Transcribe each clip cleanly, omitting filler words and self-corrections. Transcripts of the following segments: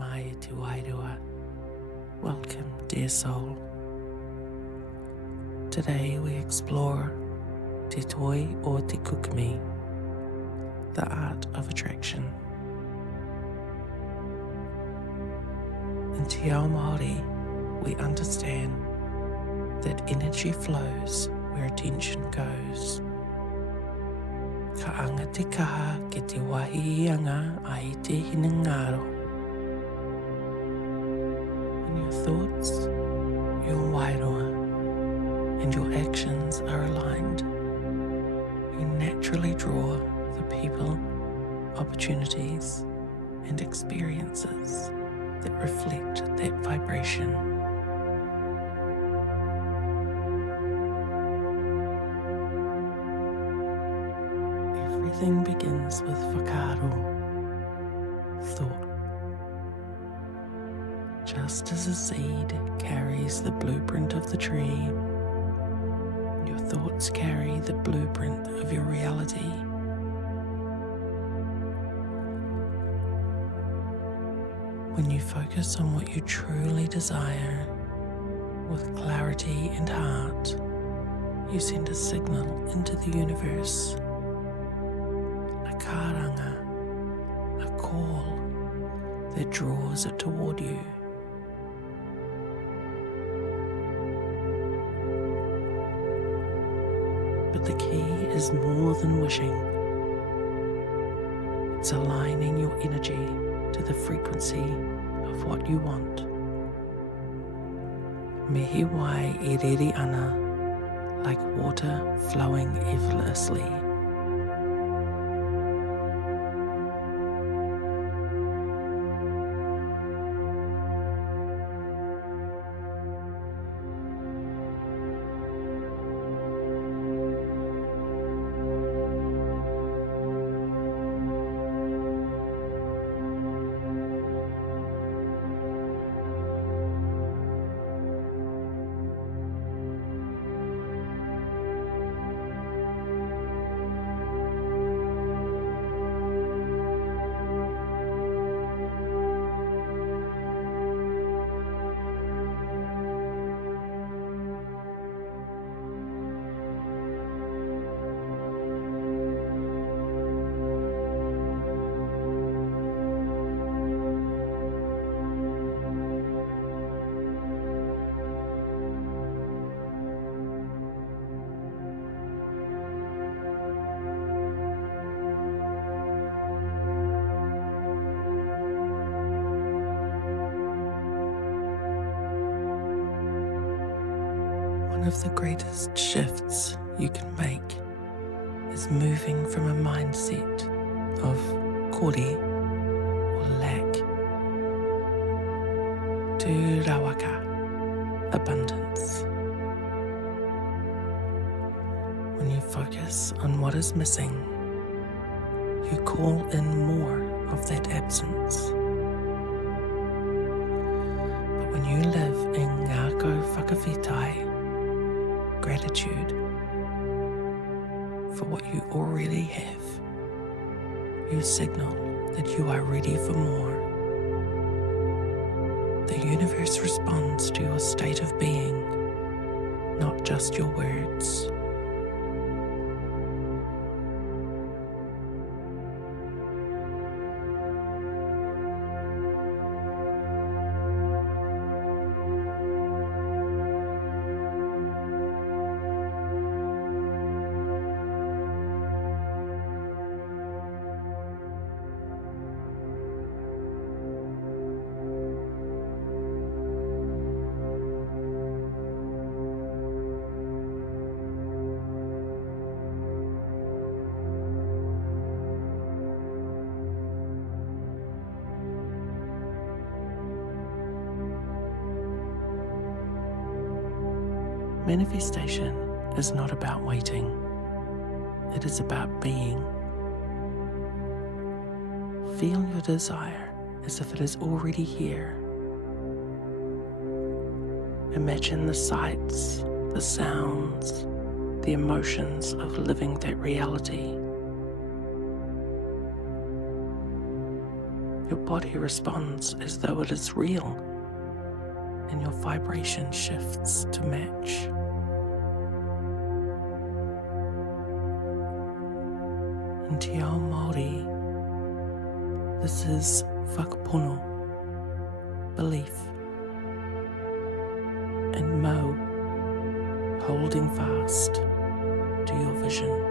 mai te wairua. Welcome, dear soul. Today we explore te toi o te kukumi, the art of attraction. In Te Ao Māori, we understand that energy flows where attention goes. Ka anga te kaha ke te wahianga ai te hinengaro. When your thoughts, your wairoa, and your actions are aligned, you naturally draw the people, opportunities, and experiences that reflect that vibration. Everything begins with whakaaro, thought. Just as a seed carries the blueprint of the tree, your thoughts carry the blueprint of your reality. When you focus on what you truly desire with clarity and heart, you send a signal into the universe. A karanga, a call that draws it toward you. But the key is more than wishing. It's aligning your energy to the frequency of what you want. Mihi wai I riri ana, like water flowing effortlessly. One of the greatest shifts you can make is moving from a mindset of kore or lack to rawaka, abundance. When you focus on what is missing, you call in more of that absence. But when you live in ngāko whakawhitai, gratitude for what you already have, you signal that you are ready for more. The universe responds to your state of being, not just your words. Manifestation is not about waiting. It is about being. Feel your desire as if it is already here. Imagine the sights, the sounds, the emotions of living that reality. Your body responds as though it is real, and your vibration shifts to match. In Te Ao Māori, this is whakapono, belief, and mo, holding fast to your vision.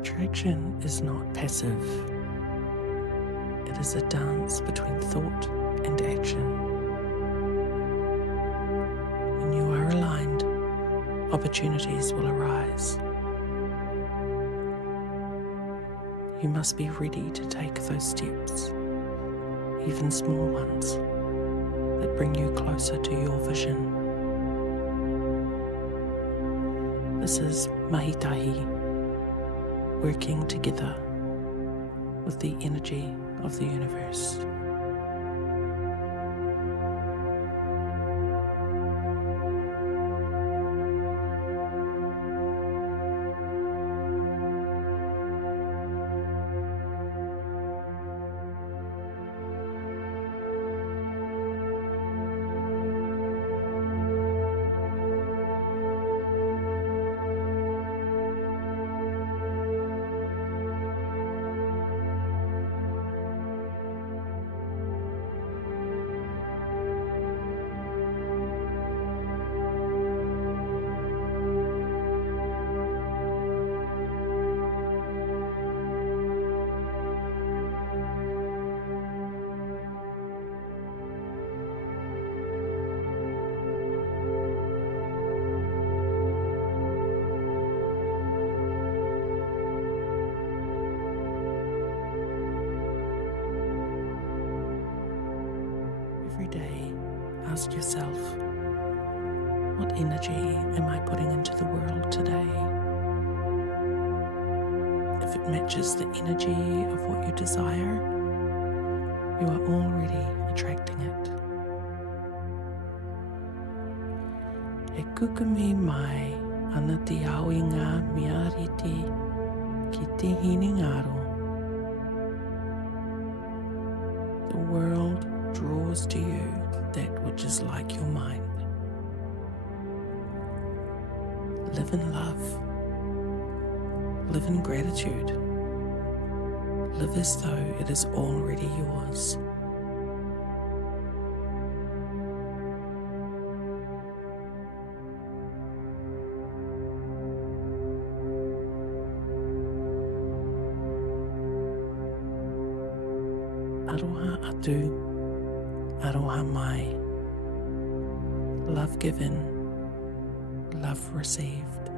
Attraction is not passive. It is a dance between thought and action. When you are aligned, opportunities will arise. You must be ready to take those steps, even small ones, that bring you closer to your vision. This is mahitahi, working together with the energy of the universe. Every day, ask yourself, what energy am I putting into the world today? If it matches the energy of what you desire, you are already attracting it. E kukumi mai ana te ao I ngā mea reti ki te hini ngaro. The world draws to you that which is like your mind. Live in love. Live in gratitude. Live as though it is already yours. Aroha atu, aroha mai. Love given, love received.